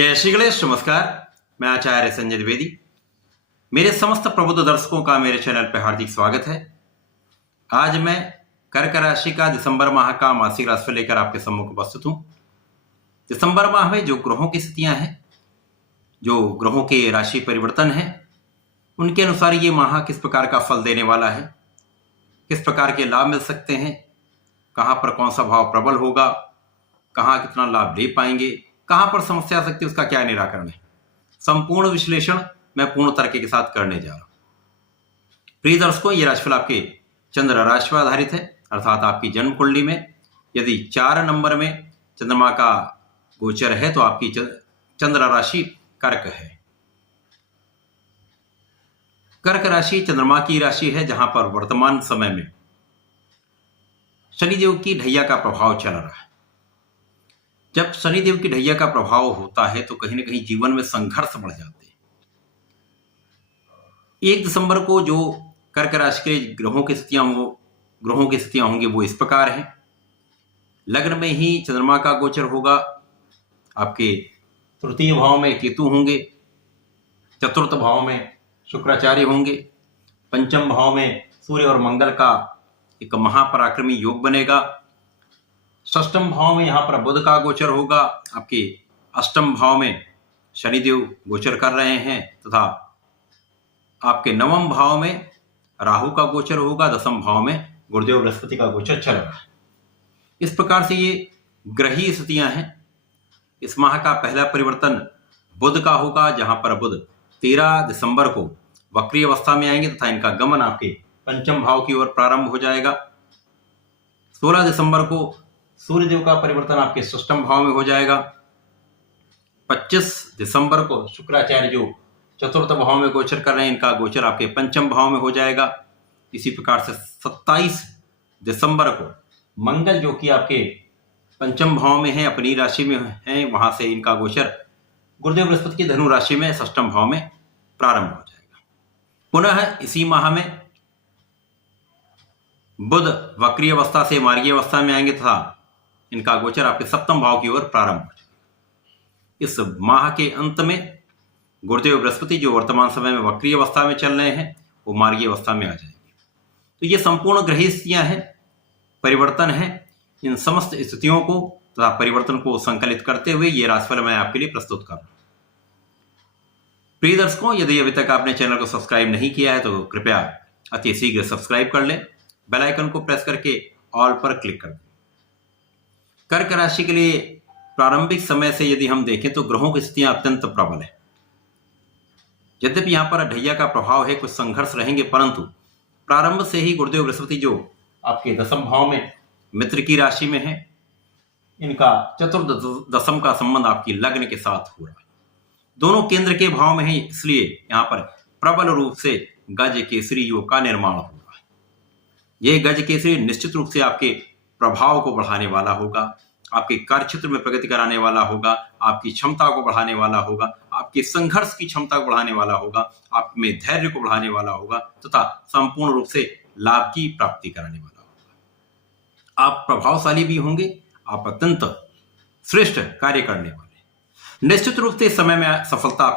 जय श्री गणेश। नमस्कार, मैं आचार्य संजय द्विवेदी। मेरे समस्त प्रबुद्ध दर्शकों का मेरे चैनल पर हार्दिक स्वागत है। आज मैं कर्क राशि का दिसंबर माह का मासिक राशिफल लेकर आपके सम्मुख उपस्थित हूं। दिसंबर माह में जो ग्रहों की स्थितियां हैं, जो ग्रहों के राशि परिवर्तन है, उनके अनुसार ये माह किस प्रकार का फल देने वाला है, किस प्रकार के लाभ मिल सकते हैं, कहां पर कौन सा भाव प्रबल होगा, कहां कितना लाभ ले पाएंगे, कहां पर समस्या आ सकती है, उसका क्या निराकरण है, संपूर्ण विश्लेषण मैं पूर्ण तर्क के साथ करने जा रहा हूं। प्रिय दर्शकों, ये राशिफल आपके चंद्र राशि पर आधारित है, अर्थात आपकी जन्म कुंडली में यदि 4 नंबर में चंद्रमा का गोचर है तो आपकी चंद्र राशि कर्क है। कर्क राशि चंद्रमा की राशि है, जहां पर वर्तमान समय में शनिदेव की ढैया का प्रभाव चल रहा है। जब शनिदेव की ढैया का प्रभाव होता है तो कहीं ना कहीं जीवन में संघर्ष बढ़ जाते हैं। 1 दिसंबर को जो कर्क राशि के ग्रहों की स्थितियां होंगी वो इस प्रकार हैं। लग्न में ही चंद्रमा का गोचर होगा, आपके तृतीय भाव में केतु होंगे, चतुर्थ भाव में शुक्राचार्य होंगे, पंचम भाव में सूर्य और मंगल का एक महापराक्रमी योग बनेगा, षष्ठम भाव में यहां पर बुध का गोचर होगा, आपके अष्टम भाव में शनिदेव गोचर कर रहे हैं, तथा आपके नवम भाव में राहु का गोचर होगा, 10वें भाव में गुरुदेव बृहस्पति का गोचर चल रहा है। इस प्रकार से ये ग्रही स्थितियां हैं। इस माह का पहला परिवर्तन बुध का होगा, जहां पर बुध 13 दिसंबर को वक्री अवस्था में आएंगे तथा इनका गमन आपके पंचम भाव की ओर प्रारंभ हो जाएगा। 16 दिसंबर को सूर्यदेव का परिवर्तन आपके षष्ठम भाव में हो जाएगा। 25 दिसंबर को शुक्राचार्य जो चतुर्थ भाव में गोचर कर रहे हैं, इनका गोचर आपके पंचम भाव में हो जाएगा। इसी प्रकार से 27 दिसंबर को मंगल जो कि आपके पंचम भाव में है, अपनी राशि में है, वहां से इनका गोचर गुरुदेव बृहस्पति की धनु राशि में षष्ठम भाव में प्रारंभ हो जाएगा। पुनः इसी माह में बुध वक्री अवस्था से मार्गी अवस्था में आएंगे तथा इनका गोचर आपके 7वें भाव की ओर प्रारंभ हो जाएगा। इस माह के अंत में गुरुदेव बृहस्पति जो वर्तमान समय में वक्री अवस्था में चल रहे हैं, वो मार्गी अवस्था में आ जाएंगे। तो ये संपूर्ण ग्रही स्थितियां हैं, परिवर्तन है। इन समस्त स्थितियों को तथा परिवर्तन को संकलित करते हुए ये राशिफल मैं आपके लिए प्रस्तुत कर रहा हूं। प्रिय दर्शकों, यदि अभी तक आपने चैनल को सब्सक्राइब नहीं किया है तो कृपया अति शीघ्र सब्सक्राइब कर लें, बेल आइकन को प्रेस करके ऑल पर क्लिक कर दें। कर्क राशि के लिए प्रारंभिक समय से यदि हम देखें तो ग्रहों की स्थितियां अत्यंत प्रबल है। यद्यपि यहां पर ढैया का प्रभाव है, कुछ संघर्ष रहेंगे, परंतु प्रारंभ से ही गुरुदेव बृहस्पति जो आपके 10वें भाव में मित्र की राशि में है, इनका चतुर्दशम का संबंध आपकी लग्न के साथ हो रहा है। दोनों केंद्र के भाव में है, इसलिए यहां पर प्रबल रूप से गज केसरी योग का निर्माण हो रहा है। यह गज केसरी निश्चित रूप से आपके प्रभाव को बढ़ाने वाला होगा, आपके कार्य क्षेत्र में प्रगति कराने वाला होगा, आपकी क्षमता को बढ़ाने वाला होगा, आपके संघर्ष की क्षमता को बढ़ाने वाला होगा, आप में धैर्य को बढ़ाने वाला होगा तथा संपूर्ण रूप से लाभ की प्राप्ति कराने वाला होगा। आप प्रभावशाली भी होंगे, आप अत्यंत श्रेष्ठ कार्य करने वाले। निश्चित रूप से समय में सफलता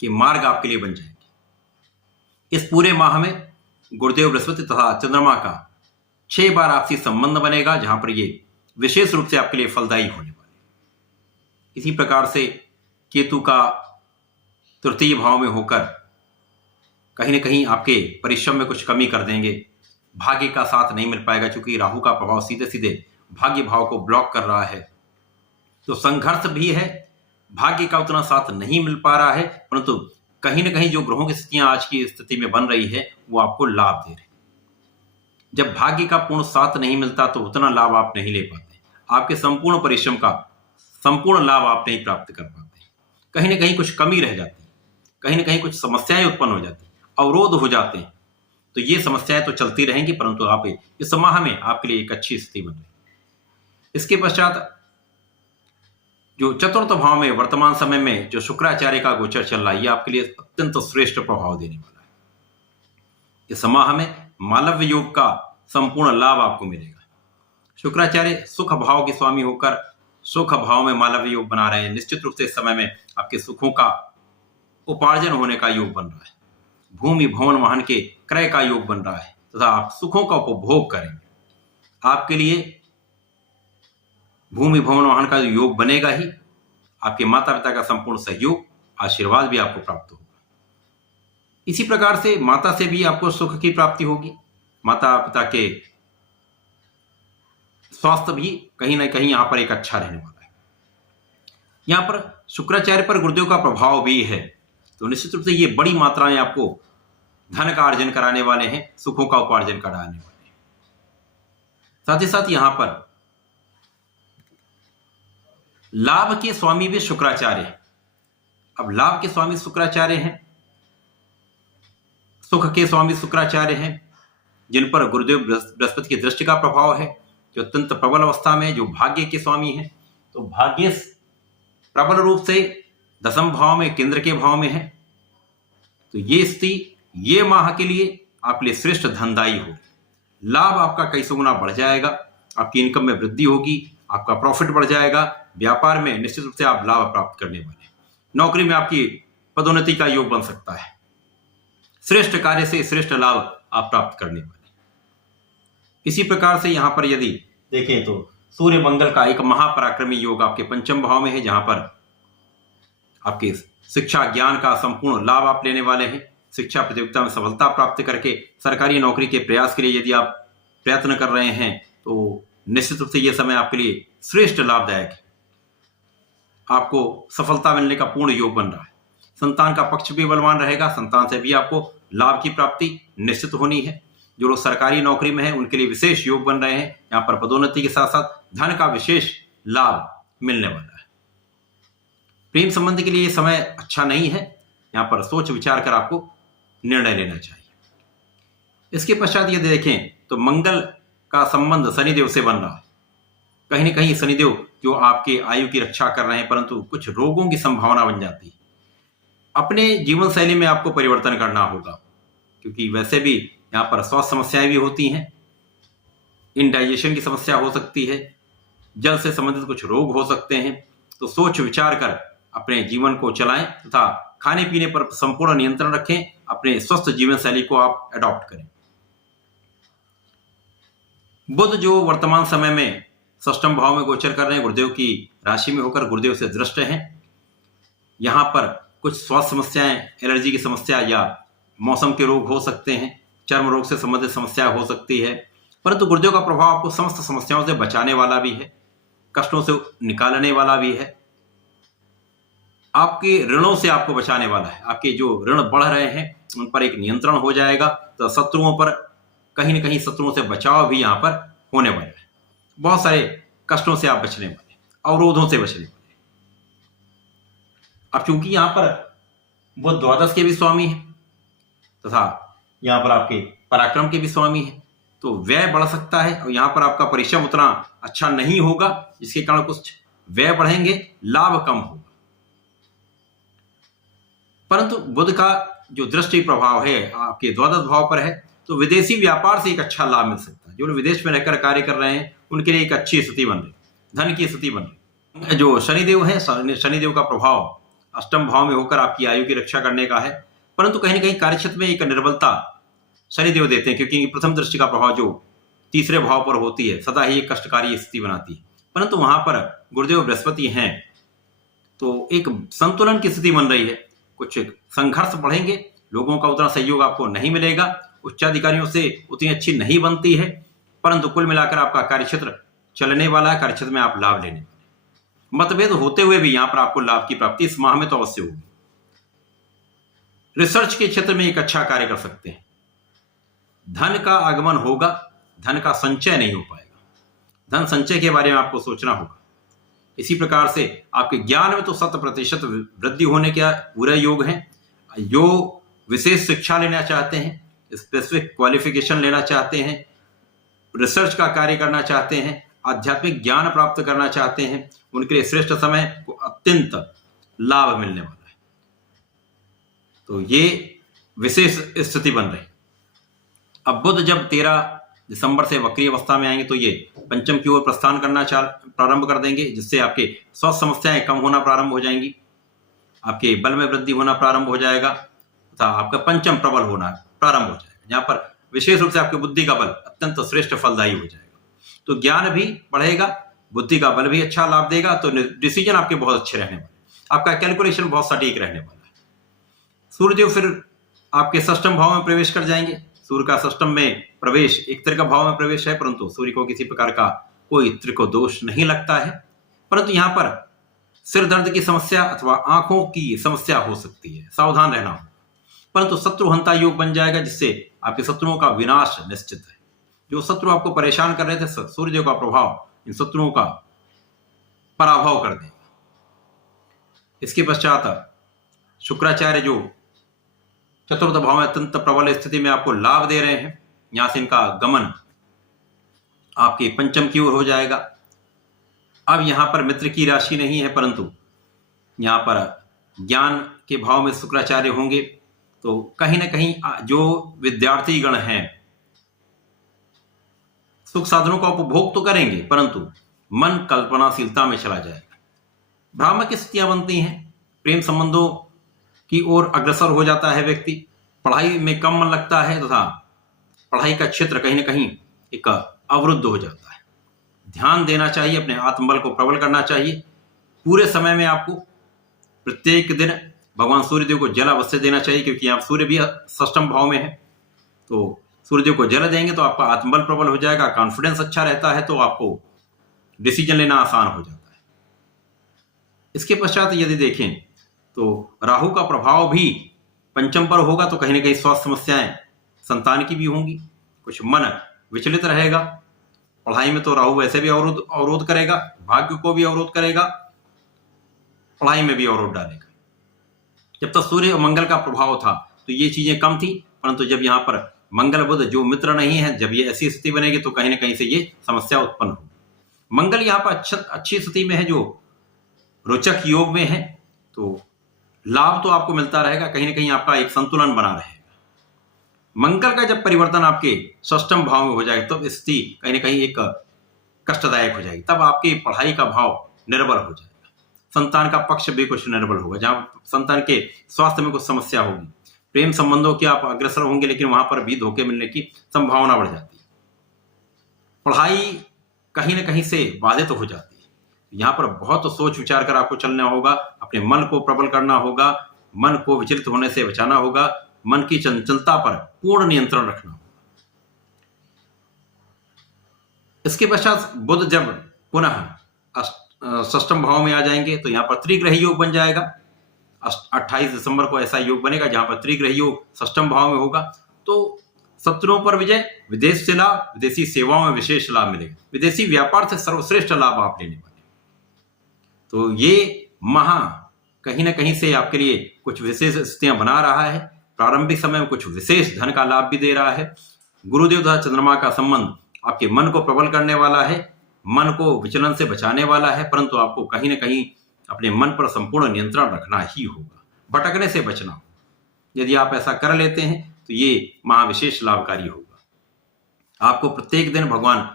के मार्ग आपके लिए बन जाएंगे। इस पूरे माह में गुरुदेव बृहस्पति तथा चंद्रमा का 6 बार आपसी संबंध बनेगा, जहां पर ये विशेष रूप से आपके लिए फलदायी होने वाले। इसी प्रकार से केतु का तृतीय भाव में होकर कहीं ना कहीं आपके परिश्रम में कुछ कमी कर देंगे, भाग्य का साथ नहीं मिल पाएगा, क्योंकि राहु का प्रभाव सीधे सीधे भाग्य भाव को ब्लॉक कर रहा है। तो संघर्ष भी है, भाग्य का उतना साथ नहीं मिल पा रहा है, परंतु कहीं ना कहीं जो ग्रहों की स्थितियां आज की स्थिति में बन रही है वो आपको लाभ दे रही है। जब भाग्य का पूर्ण साथ नहीं मिलता तो उतना लाभ आप नहीं ले पाते, आपके संपूर्ण परिश्रम का संपूर्ण लाभ आप नहीं प्राप्त कर पाते। कहीं ना कहीं कुछ कमी रह जाती है, कहीं ना कहीं कुछ समस्याएं उत्पन्न हो जाती, अवरोध हो जाते हैं। तो ये समस्याएं तो चलती रहेंगी, परंतु आप इस माह में आपके लिए एक अच्छी स्थिति बन रही। इसके पश्चात जो चतुर्थ भाव में वर्तमान समय में जो शुक्राचार्य का गोचर चल रहा है, ये आपके लिए अत्यंत श्रेष्ठ प्रभाव देने वाला है। इस माह में मालव्य योग का संपूर्ण लाभ आपको मिलेगा। शुक्राचार्य सुख भाव के स्वामी होकर सुख भाव में मालव्य योग बना रहे हैं। निश्चित रूप से इस समय में आपके सुखों का उपार्जन होने का योग बन रहा है। भूमि भवन वाहन के क्रय का योग बन रहा है तथा आप सुखों का उपभोग करेंगे। आपके लिए भूमि भवन वाहन का योग बनेगा ही, आपके माता पिता का संपूर्ण सहयोग आशीर्वाद भी आपको प्राप्त होगा। इसी प्रकार से माता से भी आपको सुख की प्राप्ति होगी। माता पिता के स्वास्थ्य भी कहीं ना कहीं यहां पर एक अच्छा रहने वाला है। यहां पर शुक्राचार्य पर गुरुदेव का प्रभाव भी है, तो निश्चित रूप से ये बड़ी मात्रा में आपको धन का अर्जन कराने वाले हैं, सुखों का उपार्जन कराने वाले हैं। साथ ही साथ यहां पर लाभ के स्वामी भी शुक्राचार्य हैं। अब लाभ के स्वामी शुक्राचार्य हैं, सुख के स्वामी शुक्राचार्य हैं, जिन पर गुरुदेव बृहस्पति की दृष्टि का प्रभाव है, जो अत्यंत प्रबल अवस्था में, जो भाग्य के स्वामी हैं। तो भाग्य प्रबल रूप से दसम भाव में, केंद्र के भाव में है। तो ये स्थिति ये माह के लिए आपके लिए श्रेष्ठ धनदायी हो। लाभ आपका कई सौ गुना बढ़ जाएगा, आपकी इनकम में वृद्धि होगी, आपका प्रॉफिट बढ़ जाएगा। व्यापार में निश्चित रूप से आप लाभ प्राप्त करने वाले हैं। नौकरी में आपकी पदोन्नति का योग बन सकता है। श्रेष्ठ कार्य से श्रेष्ठ लाभ आप प्राप्त करने वाले। इसी प्रकार से यहां पर यदि देखें तो सूर्य मंगल का एक महापराक्रमी योग आपके पंचम भाव में है, जहां पर आपके शिक्षा ज्ञान का संपूर्ण लाभ आप लेने वाले हैं। शिक्षा प्रतियोगिता में सफलता प्राप्त करके सरकारी नौकरी के प्रयास के लिए यदि आप प्रयत्न कर रहे हैं तो निश्चित रूप से यह समय आपके लिए श्रेष्ठ लाभदायक है। आपको सफलता मिलने का पूर्ण योग बन रहा है। संतान का पक्ष भी बलवान रहेगा, संतान से भी आपको लाभ की प्राप्ति निश्चित होनी है। जो लोग सरकारी नौकरी में हैं उनके लिए विशेष योग बन रहे हैं। यहाँ पर पदोन्नति के साथ साथ धन का विशेष लाभ मिलने वाला है। प्रेम संबंध के लिए ये समय अच्छा नहीं है, यहाँ पर सोच विचार कर आपको निर्णय लेना चाहिए। इसके पश्चात यदि देखें तो मंगल का संबंध शनिदेव से बन रहा है। कहीं न कहीं शनिदेव जो आपके आयु की रक्षा कर रहे हैं, परंतु कुछ रोगों की संभावना बन जाती है। अपने जीवन शैली में आपको परिवर्तन करना होगा, क्योंकि वैसे भी यहाँ पर स्वास्थ्य समस्याएं भी होती हैं। इनडाइजेशन की समस्या हो सकती है, जल से संबंधित कुछ रोग हो सकते हैं। तो सोच विचार कर अपने जीवन को चलाएं तथा खाने पीने पर संपूर्ण नियंत्रण रखें। अपने स्वस्थ जीवन शैली को आप अडॉप्ट करें। बुध जो वर्तमान समय में षष्ठम भाव में गोचर कर रहे हैं, गुरुदेव की राशि में होकर गुरुदेव से दृष्ट हैं। यहां पर कुछ स्वास्थ्य समस्याएं, एलर्जी की समस्या या मौसम के रोग हो सकते हैं, चर्म रोग से संबंधित समस्या हो सकती है। परंतु गुरुदेव का प्रभाव आपको समस्त समस्याओं से बचाने वाला भी है, कष्टों से निकालने वाला भी है, आपके ऋणों से आपको बचाने वाला है। आपके जो ऋण बढ़ रहे हैं उन पर एक नियंत्रण हो जाएगा। तो शत्रुओं पर कहीं न कहीं शत्रुओं से बचाव भी यहाँ पर होने वाला है। बहुत सारे कष्टों से आप बचने वाले, अवरोधों से बचने वाले। अब चूंकि यहाँ पर बुध द्वादश के भी स्वामी है तथा यहाँ पर आपके पराक्रम के भी स्वामी है, तो व्यय बढ़ सकता है। और यहाँ पर आपका परिश्रम उतना अच्छा नहीं होगा, जिसके कारण कुछ व्यय बढ़ेंगे, लाभ कम होगा। परंतु बुध का जो दृष्टि प्रभाव है आपके द्वादश भाव पर है, तो विदेशी व्यापार से एक अच्छा लाभ मिल सकता है। जो लोग विदेश में रहकर कार्य कर रहे हैं उनके लिए एक अच्छी स्थिति बन रही, धन की स्थिति बन रही। जो शनिदेव है, शनिदेव का प्रभाव अष्टम भाव में होकर आपकी आयु की रक्षा करने का है, परंतु कहीं न कहीं कार्यक्षेत्र में एक निर्बलता शनिदेव देते हैं, क्योंकि प्रथम दृष्टि का प्रभाव जो तीसरे भाव पर होती है सदा ही एक कष्टकारी स्थिति बनाती है। परंतु वहां पर गुरुदेव बृहस्पति हैं तो एक संतुलन की स्थिति बन रही है। कुछ संघर्ष बढ़ेंगे, लोगों का उतना सहयोग आपको नहीं मिलेगा, उच्चाधिकारियों से उतनी अच्छी नहीं बनती है, परंतु कुल मिलाकर आपका कार्यक्षेत्र चलने वाला है। कार्यक्षेत्र में आप लाभ लेने वाले। मतभेद होते हुए भी यहाँ पर आपको लाभ की प्राप्ति इस माह में तो अवश्य होगी। रिसर्च के क्षेत्र में एक अच्छा कार्य कर सकते हैं। धन का आगमन होगा, धन का संचय नहीं हो पाएगा। धन संचय के बारे में आपको सोचना होगा। इसी प्रकार से आपके ज्ञान में तो 100% वृद्धि होने का पूरा योग है। जो विशेष शिक्षा लेना चाहते हैं, स्पेसिफिक क्वालिफिकेशन लेना चाहते हैं, रिसर्च का कार्य करना चाहते हैं, आध्यात्मिक ज्ञान प्राप्त करना चाहते हैं, उनके लिए श्रेष्ठ समय को अत्यंत लाभ मिलने वाला है। तो ये विशेष स्थिति बन रही। अब बुध जब 13 दिसंबर से वक्री अवस्था में आएंगे तो ये पंचम की ओर प्रस्थान करना प्रारंभ कर देंगे, जिससे आपके स्वास्थ्य समस्याएं कम होना प्रारंभ हो जाएंगी, आपके बल में वृद्धि होना प्रारंभ हो जाएगा तथा आपका पंचम प्रबल होना प्रारंभ हो जाएगा, जहां पर विशेष रूप से आपकी बुद्धि का बल अत्यंत श्रेष्ठ फलदायी हो जाएगा। तो ज्ञान भी बढ़ेगा, बुद्धि का बल भी अच्छा लाभ देगा, तो डिसीजन आपके बहुत अच्छे रहने वाले, आपका कैलकुलेशन बहुत सटीक रहने वाला है। सूर्यदेव फिर आपके षष्ठम भाव में प्रवेश कर जाएंगे। सूर्य का षष्ठम में प्रवेश एक तरह का भाव में प्रवेश है, परंतु सूर्य को किसी प्रकार का कोई त्रिको दोष नहीं लगता है, परंतु यहां पर सिर दर्द की समस्या अथवा आंखों की समस्या हो सकती है, सावधान रहना होगा। परंतु शत्रुहंता योग बन जाएगा, जिससे आपके शत्रुओं का विनाश निश्चित है। जो शत्रु आपको परेशान कर रहे थे, सूर्यदेव का प्रभाव इन शत्रुओं का पराभव कर देगा। इसके पश्चात शुक्राचार्य जो चतुर्थ भाव में अत्यंत प्रबल स्थिति में आपको लाभ दे रहे हैं, यहां से इनका गमन आपके पंचम की ओर हो जाएगा। अब यहां पर मित्र की राशि नहीं है, परंतु यहां पर ज्ञान के भाव में शुक्राचार्य होंगे, तो कहीं ना कहीं जो विद्यार्थी गण हैं सुख साधनों का उपभोग तो करेंगे, परंतु मन कल्पनाशीलता में चला जाएगा। भ्रामक स्थितियां बनती हैं, प्रेम संबंधों की ओर अग्रसर हो जाता है व्यक्ति, पढ़ाई में कम मन लगता है तथा पढ़ाई का क्षेत्र कहीं ना कहीं एक अवरुद्ध हो जाता है। ध्यान देना चाहिए, अपने आत्मबल को प्रबल करना चाहिए। पूरे समय में आपको प्रत्येक दिन भगवान सूर्यदेव को जल अवश्य देना चाहिए, क्योंकि आप सूर्य भी षष्ठम भाव में है, तो सूर्यदेव को जल देंगे तो आपका आत्मबल प्रबल हो जाएगा, कॉन्फिडेंस अच्छा रहता है, तो आपको डिसीजन लेना आसान हो जाता है। इसके पश्चात यदि देखें तो राहु का प्रभाव भी पंचम पर होगा, तो कहीं ना कहीं स्वास्थ्य समस्याएं संतान की भी होंगी, कुछ मन विचलित रहेगा। पढ़ाई में तो राहु वैसे भी अवरोध करेगा, भाग्य को भी अवरोध करेगा, पढ़ाई में भी अवरोध डालेगा। जब तक सूर्य और मंगल का प्रभाव था तो ये चीजें कम थी, परंतु जब यहाँ पर मंगल बुध जो मित्र नहीं है, जब ये ऐसी स्थिति बनेगी तो कहीं ना कहीं से ये समस्या उत्पन्न होगी। मंगल यहाँ पर अच्छी स्थिति में है, जो रोचक योग में है, तो लाभ तो आपको मिलता रहेगा, कहीं ना कहीं आपका एक संतुलन बना रहेगा। मंगल का जब परिवर्तन आपके षष्ठम भाव में हो जाएगा, तब स्थिति कहीं ना कहीं एक कष्टदायक हो जाएगी, तब आपकी पढ़ाई का भाव निर्बल हो जाएगा, संतान का पक्ष भी कुछ निर्बल होगा, जहां संतान के स्वास्थ्य में कुछ समस्या होगी। प्रेम संबंधों के आप अग्रसर होंगे, लेकिन वहां पर भी धोखे मिलने की संभावना बढ़ जाती है। पढ़ाई कहीं ना कहीं से बाधित हो जाती है। यहाँ पर बहुत सोच विचार कर आपको चलना होगा, अपने मन को प्रबल करना होगा, मन को विचलित होने से बचाना होगा, मन की चंचलता पर पूर्ण नियंत्रण रखना होगा। इसके पश्चात बुध जब पुनः षष्ठम भाव में आ जाएंगे तो यहाँ पर त्रिग्रही योग बन जाएगा। 28 दिसंबर को ऐसा योग बनेगा जहां पर त्रिग्रही योग षष्ठम भाव में होगा, तो शत्रुओं पर विजय, विदेश से लाभ, विदेशी सेवाओं में विशेष लाभ मिलेगा, विदेशी व्यापार से सर्वश्रेष्ठ लाभ आप लेने वाले। तो ये माह कहीं ना कहीं से आपके लिए कुछ विशेष स्थितियां बना रहा है। प्रारंभिक समय में कुछ विशेष धन का लाभ भी दे रहा है। गुरुदेव तथा चंद्रमा का संबंध आपके मन को प्रबल करने वाला है, मन को विचलन से बचाने वाला है, परंतु आपको कहीं ना कहीं अपने मन पर संपूर्ण नियंत्रण रखना ही होगा, भटकने से बचना होगा। यदि आप ऐसा कर लेते हैं तो ये महाविशेष लाभकारी होगा। आपको प्रत्येक दिन भगवान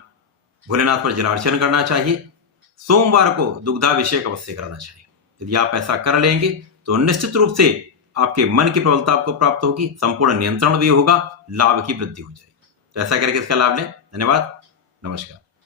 भोलेनाथ पर जलार्चन करना चाहिए, सोमवार को दुग्धाभिषेक अवश्य करना चाहिए। यदि आप ऐसा कर लेंगे तो निश्चित रूप से आपके मन की प्रबलता आपको प्राप्त होगी, संपूर्ण नियंत्रण भी होगा, लाभ की वृद्धि हो जाएगी। तो ऐसा करके इसका लाभ लें। धन्यवाद, नमस्कार।